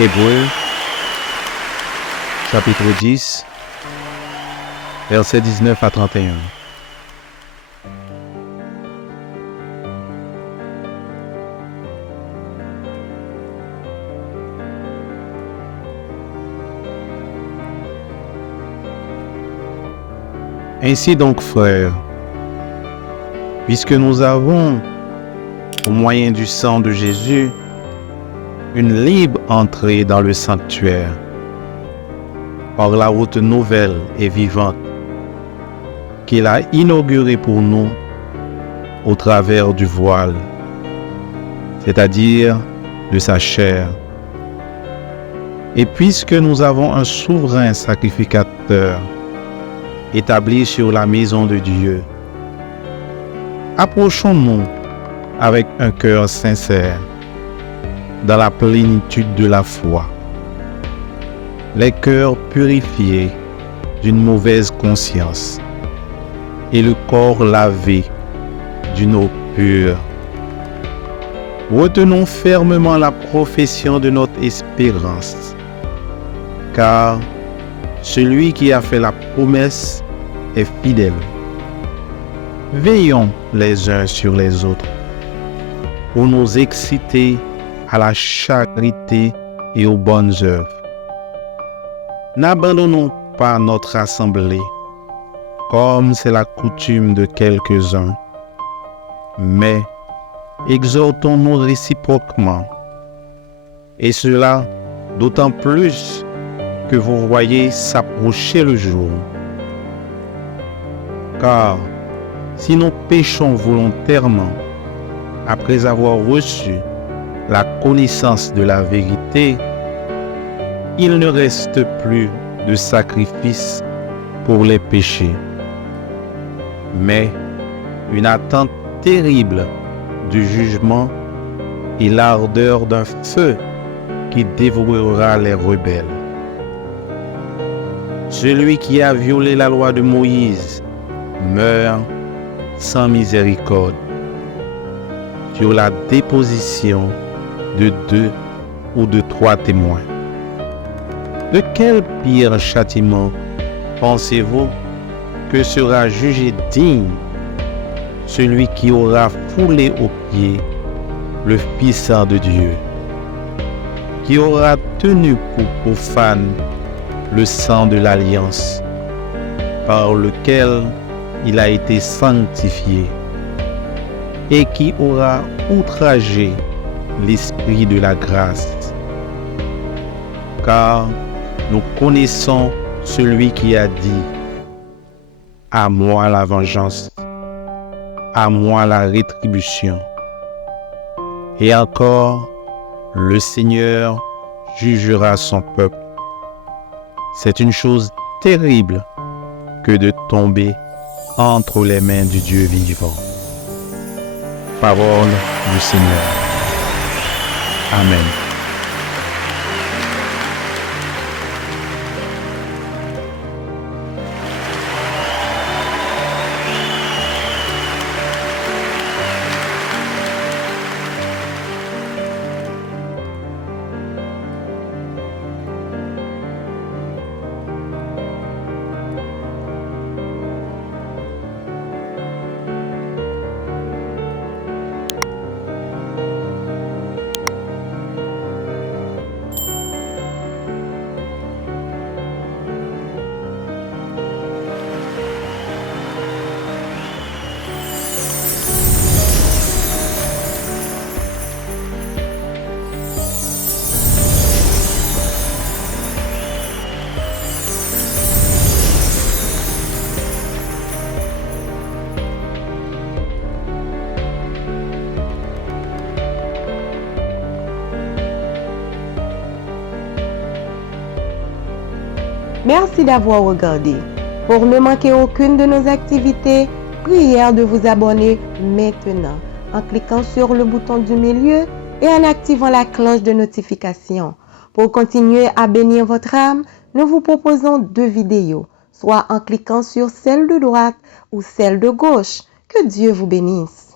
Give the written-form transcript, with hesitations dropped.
Hébreux, chapitre 10, versets 19 à 31. Ainsi donc, frères, puisque nous avons, au moyen du sang de Jésus, une libre entrée dans le sanctuaire, par la route nouvelle et vivante qu'il a inaugurée pour nous au travers du voile, c'est-à-dire de sa chair. Et puisque nous avons un souverain sacrificateur établi sur la maison de Dieu, approchons-nous avec un cœur sincère, dans la plénitude de la foi, les cœurs purifiés d'une mauvaise conscience et le corps lavé d'une eau pure. Retenons fermement la profession de notre espérance, car celui qui a fait la promesse est fidèle. Veillons les uns sur les autres pour nous exciter à la charité et aux bonnes œuvres. N'abandonnons pas notre assemblée, comme c'est la coutume de quelques-uns, mais exhortons-nous réciproquement, et cela d'autant plus que vous voyez s'approcher le jour. Car si nous péchons volontairement, après avoir reçu la connaissance de la vérité, il ne reste plus de sacrifice pour les péchés, mais une attente terrible du jugement et l'ardeur d'un feu qui dévorera les rebelles. Celui qui a violé la loi de Moïse meurt sans miséricorde sur la déposition de 2 ou de 3 témoins. De quel pire châtiment pensez-vous que sera jugé digne celui qui aura foulé aux pieds le Fils Saint de Dieu, qui aura tenu pour profane le sang de l'alliance par lequel il a été sanctifié, et qui aura outragé l'Esprit de la grâce. Car nous connaissons celui qui a dit « À moi la vengeance, à moi la rétribution. » Et encore, le Seigneur jugera son peuple. C'est une chose terrible que de tomber entre les mains du Dieu vivant. Parole du Seigneur. Amen. Merci d'avoir regardé. Pour ne manquer aucune de nos activités, prière de vous abonner maintenant en cliquant sur le bouton du milieu et en activant la cloche de notification. Pour continuer à bénir votre âme, nous vous proposons 2 vidéos, soit en cliquant sur celle de droite ou celle de gauche. Que Dieu vous bénisse.